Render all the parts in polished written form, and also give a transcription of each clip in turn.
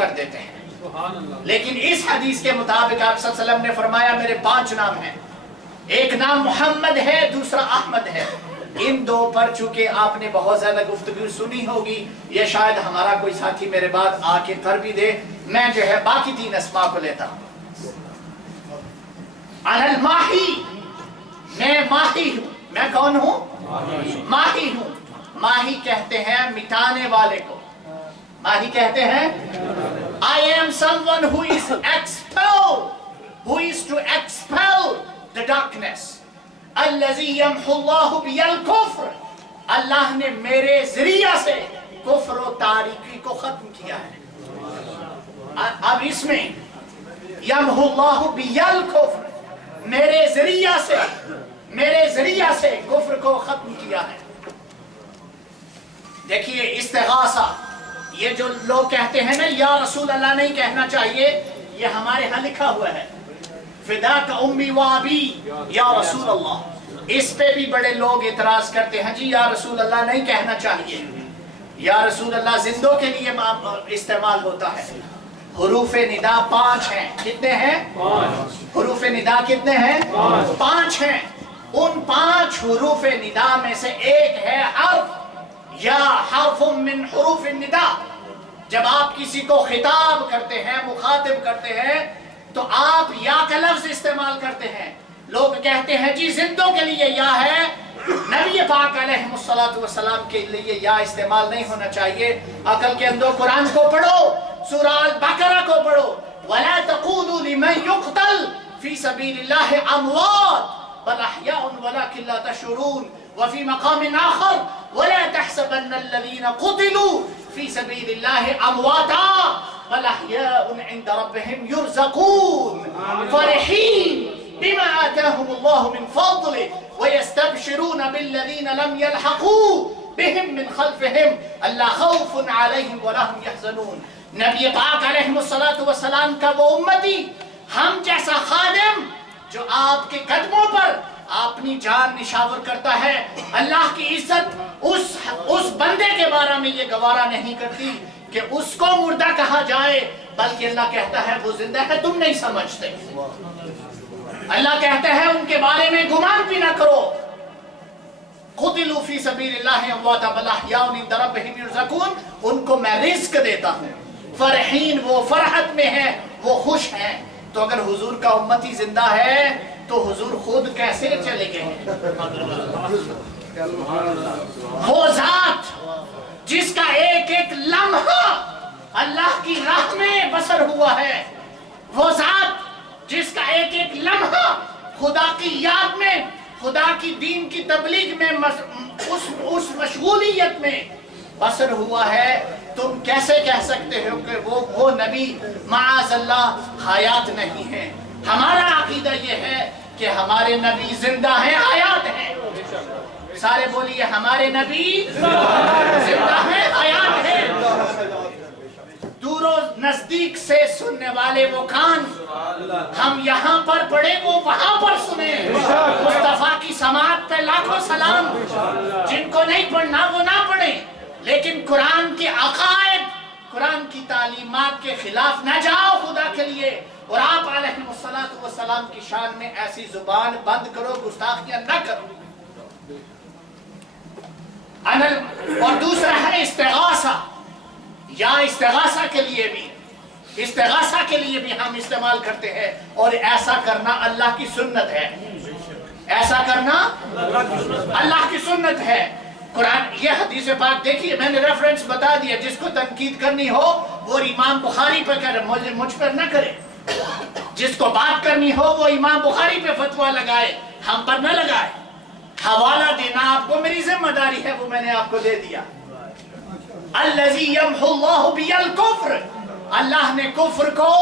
کر دیتے ہیں. لیکن اس حدیث کے مطابق آپ صلی اللہ علیہ وسلم نے فرمایا میرے 5 نام ہیں. ایک نام محمد ہے، دوسرا احمد ہے. ان 2 پر چونکہ آپ نے بہت زیادہ گفتگو سنی ہوگی، یہ شاید ہمارا کوئی ساتھی میرے بعد آ کے کر بھی دے، میں جو ہے باقی 3 اسماء کو لیتا ہوں. انا الماحی، میں ماہی ہوں. میں کون ہوں؟ ماہی ہوں. ماہی کہتے ہیں مٹانے والے کو. ماہی کہتے ہیں I am someone who is expelled, who is to expel the darkness. الذي يمحو الله بي الكفر. اللہ نے میرے ذریعہ سے کفر و تاریکی کو ختم کیا ہے. اب اس میں يمحو الله بي الكفر، میرے ذریعہ سے کفر کو ختم کیا ہے. دیکھیے استغاثہ، یہ جو لوگ کہتے ہیں نا یا رسول اللہ نہیں کہنا چاہیے، یہ ہمارے ہاں لکھا ہوا ہے فداک امی و ابی یا رسول اللہ. اس پہ بھی بڑے لوگ اعتراض کرتے ہیں جی یا رسول اللہ نہیں کہنا چاہیے، یا رسول اللہ زندوں کے لیے استعمال ہوتا ہے. حروف ندا 5 ہیں. کتنے ہیں؟ 5. حروف ندا کتنے ہیں؟ 5 ہیں. ان 5 حروف ندا میں سے ایک ہے حرف یا حرف من حروف الندا. جب آپ کسی کو خطاب کرتے ہیں، مخاطب کرتے ہیں، تو آپ یا کا لفظ استعمال کرتے ہیں. لوگ کہتے ہیں جی زندوں کے لیے یا ہے، نبی پاک علیہ السلام کے لیے یا استعمال نہیں ہونا چاہیے. عقل کے اندر قرآن کو پڑھو، سورہ البقرہ کو پڑھو. وَلَا تَقُولُوا لِمَنْ يُقْتَلْ فِي سَبِيلِ اللَّهِ أَمْوَاتٌ بَلْ أَحْيَاءٌ وَلَكِنْ لَا تَشْعُرُونَ. وفي مقام آخر ولا تحسبن الذين قتلوا في سبيل الله أمواتا بل أحياء عند ربهم يرزقون فرحين بما آتاهم الله من فضله ويستبشرون بالذين لم يلحقوا بهم من خلفهم ألا خوف عليهم ولا هم يحزنون. نبی پاک علیہ السلام کا وہ امتی، ہم جیسا خادم جو آپ کے قدموں پر اپنی جان نشاور کرتا ہے، اللہ کی عزت اس بندے کے بارے میں یہ گوارا نہیں کرتی کہ اس کو مردہ کہا جائے، بلکہ اللہ کہتا ہے وہ زندہ ہے، تم نہیں سمجھتے. اللہ کہتا ہے ان کے بارے میں گمان بھی نہ کرو. قتلوا فی سبیل اللہ امواتا بل احیاء عند ربہم یرزقون. ان کو میں رزق دیتا ہوں. فرحین، وہ فرحت میں ہیں، وہ خوش ہیں. تو اگر حضور کا امتی زندہ ہے تو حضور خود کیسے چلے گئے؟ وہ ذات جس کا ایک ایک لمحہ اللہ کی راہ میں بسر ہوا ہے، وہ ذات جس کا ایک ایک لمحہ خدا کی یاد میں، خدا کی دین کی تبلیغ میں، اس مشغولیت میں بسر ہوا ہے، تم کیسے کہہ سکتے ہو کہ وہ نبی معاذ اللہ حیات نہیں ہے؟ ہمارا عقیدہ یہ ہے کہ ہمارے نبی زندہ ہیں، حیات ہیں. سارے بولیے ہمارے نبی زندہ ہیں، حیات ہیں. دور و نزدیک سے سننے والے وہ کان، ہم یہاں پر پڑھیں وہ وہاں پر سنیں. مصطفیٰ کی سماعت پہ لاکھوں سلام. جن کو نہیں پڑھنا وہ نہ پڑھیں، لیکن قرآن کے عقائد، قرآن کی تعلیمات کے خلاف نہ جاؤ خدا کے لیے. اور آپ علیہ السلام کی شان میں ایسی زبان بند کرو، گستاخیاں نہ کرو. اور دوسرا ہے استغاثہ. یا استغاثہ کے لیے بھی ہم استعمال کرتے ہیں، اور ایسا کرنا اللہ کی سنت ہے. ایسا کرنا اللہ کی سنت ہے. قرآن یہ حدیث پاک دیکھیے، میں نے ریفرنس بتا دیا. جس کو تنقید کرنی ہو وہ امام بخاری پہ کرے، مجھ پر نہ کرے. جس کو بات کرنی ہو وہ امام بخاری پہ فتویٰ لگائے، ہم پر نہ لگائے. حوالہ دینا آپ کو میری ذمہ داری ہے، وہ میں نے آپ کو دے دیا. الذی یمحو اللہ بی الکفر. اللہ نے کفر کو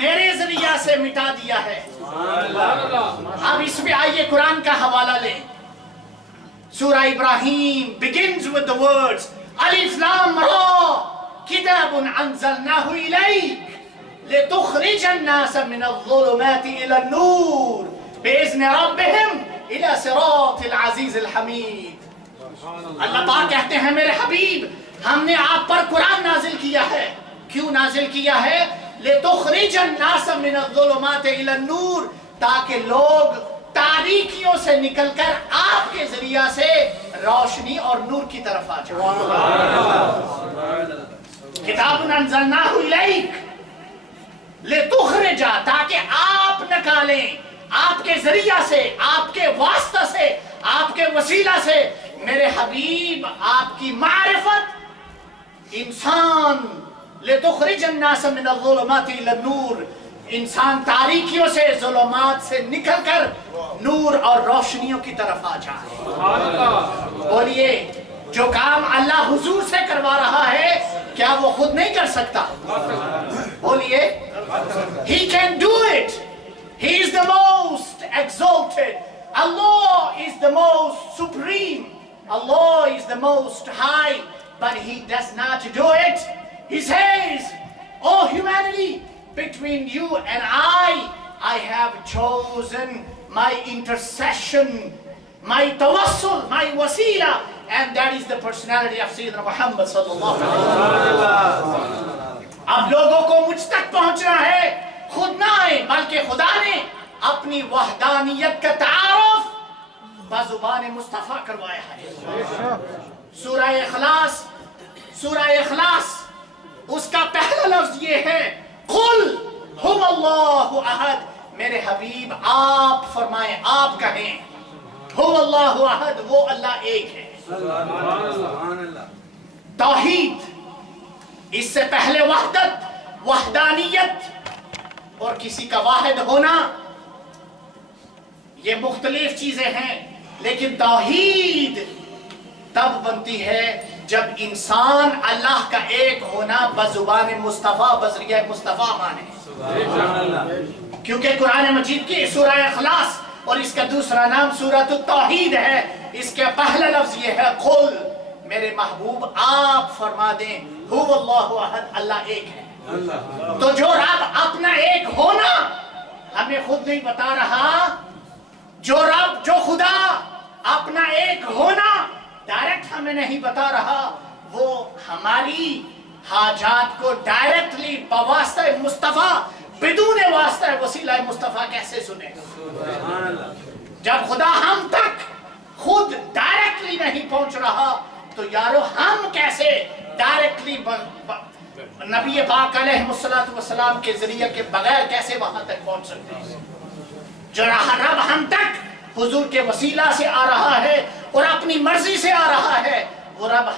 میرے ذریعہ سے مٹا دیا ہے. اب اس میں آئیے قرآن کا حوالہ لیں. سورہ ابراہیم begins with the words الف لام را کتاب انزلناہ الیک لتخرج الناس من الظلمات الى النور باذن ربهم الى صراط العزیز الحمید. اللہ پاک کہتے ہیں میرے حبیب، ہم نے آپ پر قرآن نازل کیا ہے کیوں نازل کیا ہے؟ لِتُخْرِجَ النَّاسَ مِنَ الظُّلُمَاتِ إِلَى النُّورِ، تاکہ لوگ تاریکیوں سے نکل کر آپ کے ذریعہ سے روشنی اور نور کی طرف آ جائیں۔ کتاب انزلناہ الیک لِتُخْرِجَ، تاکہ آپ نکالیں، آپ کے ذریعہ سے، آپ کے واسطہ سے، آپ کے وسیلہ سے میرے حبیب آپ کی معرفت، انسان لِتُخْرِجَ النَّاسَ مِنَ الظُّلُمَاتِ إِلَى النُّورِ، انسان تاریکیوں سے، ظلمات سے نکل کر نور اور روشنیوں کی طرف آ جائے۔ بولیے جو کام اللہ حضور سے کروا رہا ہے کیا وہ خود نہیں کر سکتا؟ بولیے He can do it. He is the most exalted. Allah is the most supreme. Allah is the most high, but He does not do it. He says, "Oh humanity, between you and I have chosen my intercession, my tawassul, my wasila, and that is the personality of Sayyidina Muhammad sallallahu alaihi wasallam." اب لوگوں کو مجھ تک پہنچنا ہے، خود نہ آئے بلکہ خدا نے اپنی وحدانیت کا تعارف بزبان مصطفیٰ کروایا ہے۔ سورہ اخلاص اس کا پہلا لفظ یہ ہے، قل هو اللہ احد، میرے حبیب آپ فرمائیں، آپ کہیں هو اللہ احد، وہ اللہ ایک ہے۔ توحید، اس سے پہلے وحدت، وحدانیت اور کسی کا واحد ہونا، یہ مختلف چیزیں ہیں، لیکن توحید تب بنتی ہے جب انسان اللہ کا ایک ہونا بزبان مصطفیٰ، بذریعہ مصطفیٰ مانے۔ کیونکہ قرآن مجید کی سورہ اخلاص اور اس کا دوسرا نام سورۃ التوحید ہے، اس کا پہلا لفظ یہ ہے قل، میرے محبوب آپ فرما دیں هو اللہ احد، اللہ ایک ہے۔ تو جو رب اپنا ایک ہونا ہمیں خود نہیں بتا رہا، جو رب، جو خدا اپنا ایک ہونا ڈائریکٹ ہمیں نہیں بتا رہا، وہ ہماری حاجات کو ڈائریکٹلی بواسطہ مصطفیٰ، بدون واسطہ وسیلہ مصطفیٰ کیسے سنے گا؟ جب خدا ہم تک خود ڈائریکٹلی نہیں پہنچ رہا تو یارو ہم کیسے ڈائریکٹلی نبی پاک علیہ السلام کے ذریعے کے بغیر کیسے وہاں تک پہنچ سکتے ہیں؟ جو رب ہم تک حضور کے وسیلہ سے آ رہا ہے اور اپنی مرضی سے آ رہا ہے، وہ رب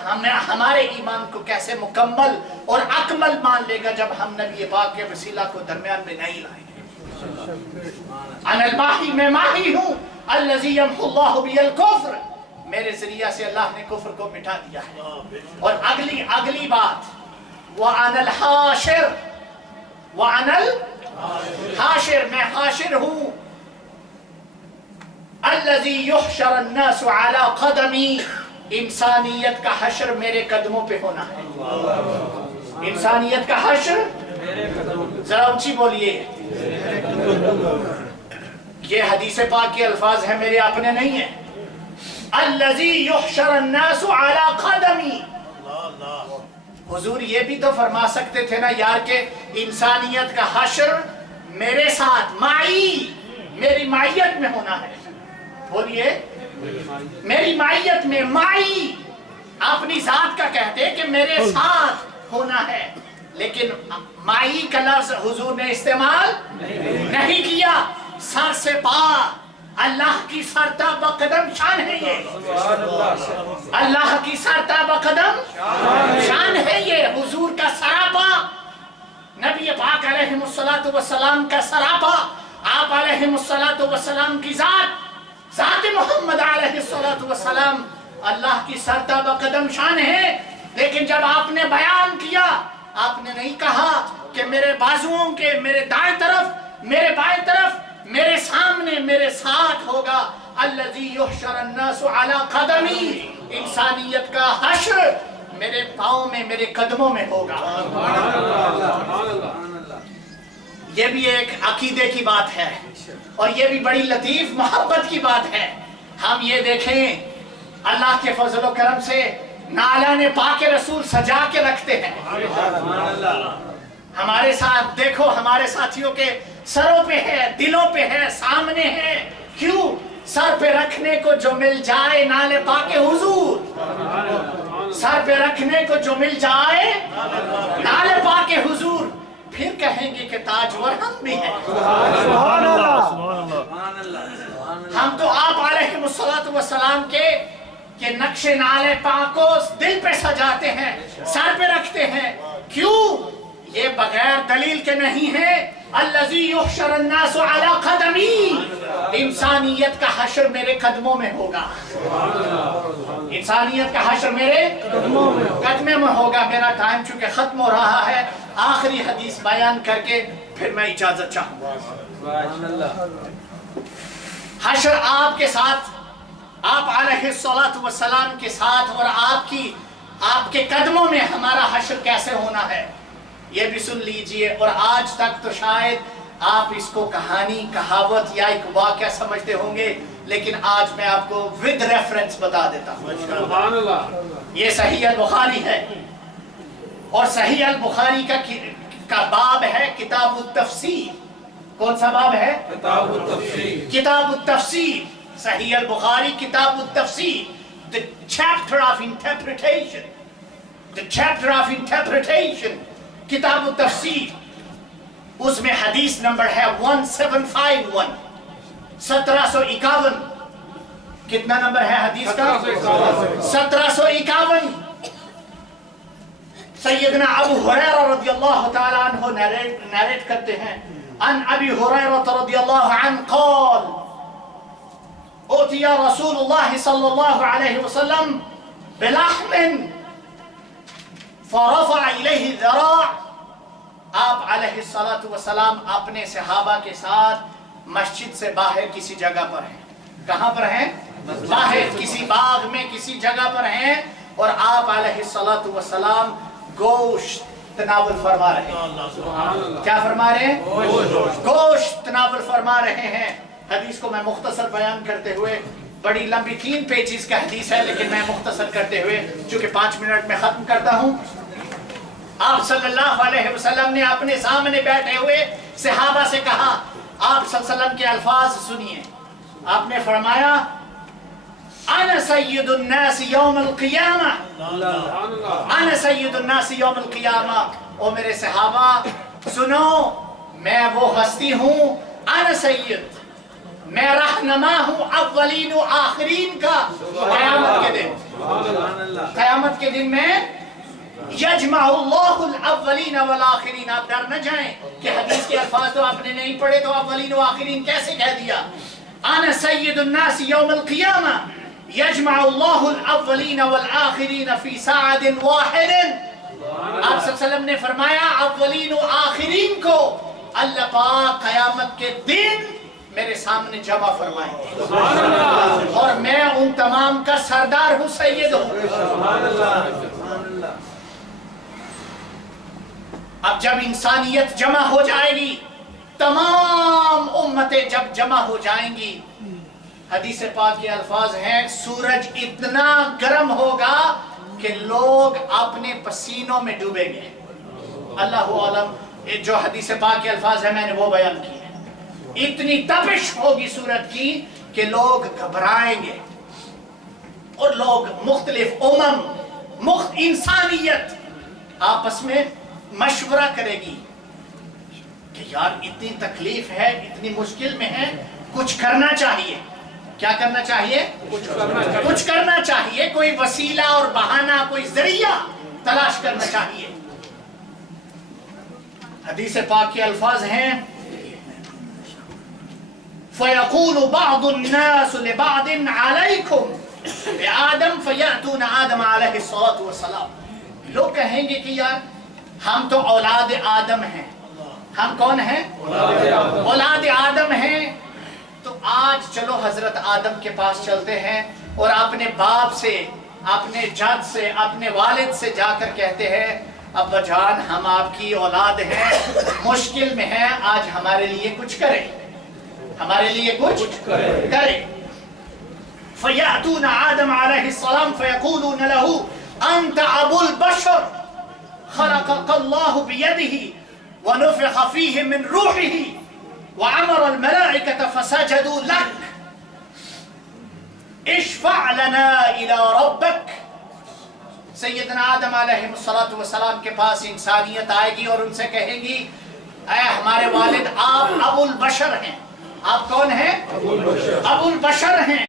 ہمارے ایمان کو کیسے مکمل اور اکمل مان لے گا جب ہم نبی پاک کے وسیلہ کو درمیان میں نہیں لائیں گے۔ انا الماحی، میں ماحی ہوں، الذی یمحو اللہ بی الکفر، میرے ذریعہ سے اللہ نے کفر کو مٹا دیا ہے۔ اور اگلی بات، وَأَنَا الْحَاشِرُ، وَأَنَا الْحَاشِرُ، میں حاشر ہوں، الَّذِي يُحْشَرُ النَّاسُ عَلَى قَدَمِي، انسانیت کا حشر میرے قدموں پہ ہونا ہے۔ انسانیت کا حشر، ذرا اونچی بولیے، یہ حدیث پاک کے الفاظ ہیں، میرے اپنے نہیں ہیں۔ الذی یحشر الناس علی قدمی، حضور یہ بھی تو فرما سکتے تھے نا یار کہ انسانیت کا حشر میرے ساتھ، معی، میری معیت میں ہونا ہے۔ بولیے میری معیت میں، معی اپنی ذات کا کہتے کہ میرے ساتھ ہونا ہے، لیکن معی کا لفظ حضور نے استعمال نہیں کیا۔ سر سے پا اللہ کی سرتا بقدم شان ہے، یہ اللہ کی سرتا بقدم شان ہے، یہ حضور کا سراپا، نبی پاک علیہ السلام کا سراپا، آپ علیہ السلام کی ذات محمد علیہ السلام اللہ کی سرتا بقدم شان ہے۔ لیکن جب آپ نے بیان کیا، آپ نے نہیں کہا کہ میرے بازوؤں کے، میرے دائیں طرف، میرے بائیں طرف، میرے سامنے، میرے ساتھ ہوگا۔ الذی یحشر الناس علی قدمی، انسانیت کا حشر میرے پاؤں میں، میرے قدموں میں ہوگا۔ یہ بھی ایک عقیدے کی بات ہے اور یہ بھی بڑی لطیف محبت کی بات ہے۔ ہم یہ دیکھیں اللہ کے فضل و کرم سے نالان پاک رسول سجا کے رکھتے ہیں، ہمارے ساتھ دیکھو، ہمارے ساتھیوں کے سروں پہ ہے، دلوں پہ ہے، سامنے ہے. کیوں؟ سر پہ رکھنے کو جو مل جائے نالے پاک حضور، سر پہ رکھنے کو جو مل جائے نالے پاک حضور، پھر کہیں گے کہ تاجور ہم بھی ہیں. سبحان اللہ. ہم تو آپ علیہ السلام کے نقش نالے پاک کو دل پہ سجاتے ہیں، سر پہ رکھتے ہیں. کیوں؟ یہ بغیر دلیل کے نہیں ہے. الذی یحشر الناس علی قدمی، انسانیت کا حشر میرے قدموں میں ہوگا. انسانیت کا حشر میرے قدموں میں ہوگا. میرا ٹائم چونکہ ختم ہو رہا ہے، آخری حدیث بیان کر کے پھر میں اجازت چاہوں گا. حشر آپ کے ساتھ، آپ علیہ السلام کے ساتھ، اور آپ کے قدموں میں ہمارا حشر کیسے ہونا ہے یہ بھی سن لیجئے. اور آج تک تو شاید آپ اس کو کہانی، کہاوت یا ایک واقعہ سمجھتے ہوں گے، لیکن آج میں آپ کو ود ریفرنس بتا دیتا ہوں. یہ صحیح البخاری ہے، اور صحیح البخاری کا باب ہے کتاب التفسیر. کون سا باب ہے؟ کتاب التفسیر. کتاب التفسیر. صحیح البخاری کتاب التفسیر. The chapter of interpretation. The chapter of interpretation. کتاب التفسیر. اس میں حدیث نمبر ہے 1751، 1751. کتنا نمبر ہے حدیث کا؟ 1751. سیدنا ابو ہریرہ رضی اللہ تعالیٰ عنہ نیریٹ کرتے ہیں. عن ابی ہریرہ رضی اللہ عنہ قال اوتی رسول اللہ صلی اللہ علیہ وسلم بلحم فرفع الیہ الذراع. آپ علیہ السلام اپنے صحابہ کے ساتھ مسجد سے باہر کسی جگہ پر ہیں. کہاں پر ہیں؟ باہر کسی باغ میں کسی جگہ پر ہیں، اور آپ علیہ السلام گوشت تناول فرما رہے ہیں. کیا فرما رہے ہیں؟ گوشت تناول فرما رہے ہیں. حدیث کو میں مختصر بیان کرتے ہوئے، بڑی لمبی 3 پیجز کا حدیث ہے، لیکن میں مختصر کرتے ہوئے چونکہ 5 منٹ میں ختم کرتا ہوں. آپ صلی اللہ علیہ وسلم نے اپنے سامنے بیٹھے ہوئے صحابہ سے کہا. آپ صلی اللہ علیہ وسلم کے الفاظ سنیے. آپ نے فرمایا انا سید الناس یوم القیامہ. انا سید الناس یوم القیامہ. او میرے صحابہ سنو، میں وہ ہستی ہوں، انا سید، میں رہنما ہوں اولین و آخرین کا. قیامت کے دن، قیامت کے دن میں یجمع اللہ الاولین والآخرین. آپ ڈر نہ جائیں کہ حدیث کے الفاظ تو آپ نے نہیں پڑھے تو اولین و آخرین کیسے کہہ دیا. انا سید الناس یوم القیامہ یجمع اللہ الاولین والآخرین فی ساعد واحد. آپ صلی اللہ علیہ وسلم نے فرمایا اولین و آخرین کو اللہ پاک قیامت کے دن میرے سامنے جمع فرمائیں گے، اور میں ان تمام کا سردار ہوں، سید ہوں. اب جب انسانیت جمع ہو جائے گی، تمام امتیں جب جمع ہو جائیں گی، حدیث پاک کے الفاظ ہیں سورج اتنا گرم ہوگا کہ لوگ اپنے پسینوں میں ڈوبیں گے. اللہ عالم، جو حدیث پاک کے الفاظ ہیں میں نے وہ بیان کیے ہیں. اتنی تپش ہوگی سورج کی کہ لوگ گھبرائیں گے، اور لوگ مختلف انسانیت آپس میں مشورہ کرے گی کہ یار اتنی تکلیف ہے، اتنی مشکل میں ہے، کچھ کرنا چاہیے. کیا کرنا چاہیے؟ کچھ کرنا چاہیے. کوئی وسیلہ اور بہانہ، کوئی ذریعہ تلاش کرنا چاہیے. حدیث پاک کے الفاظ ہیں فَيَقُولُ بَعْضُ النَّاسُ لِبَعْضٍ عَلَيْكُمْ بِآدَمْ فَيَأْتُونَ آدَمَ علیہ السلام. لوگ کہیں گے کہ یار ہم تو اولاد آدم ہیں. ہم کون ہیں؟ اولاد آدم ہیں. تو آج چلو حضرت آدم کے پاس چلتے ہیں اور اپنے باپ سے، اپنے جد سے، اپنے والد سے جا کر کہتے ہیں ابا جان ہم آپ کی اولاد ہیں، مشکل میں ہیں، آج ہمارے لیے کچھ کریں، ہمارے لیے کچھ کریں. فَيَأْتُونَ آدم علیہ السلام فَيَقُولُونَ لَهُ أَنْتَ أَبُو الْبَشَرِ خَلَقَكَ اللَّهُ بِيَدِهِ وَنُفِخَ فِيهِ مِنْ رُوحِهِ وَعَمَرَ الْمَلَائِكَةَ فَسَجَدُوا لَكَ اشْفَعْ لَنَا إِلَى رَبَّكَ۔ سیدنا آدم علیہ السلام کے پاس انسانیت آئے گی اور ان سے کہیں گی اے ہمارے والد آپ ابو البشر ہیں۔ آپ کون ہیں؟ ابو البشر ہیں۔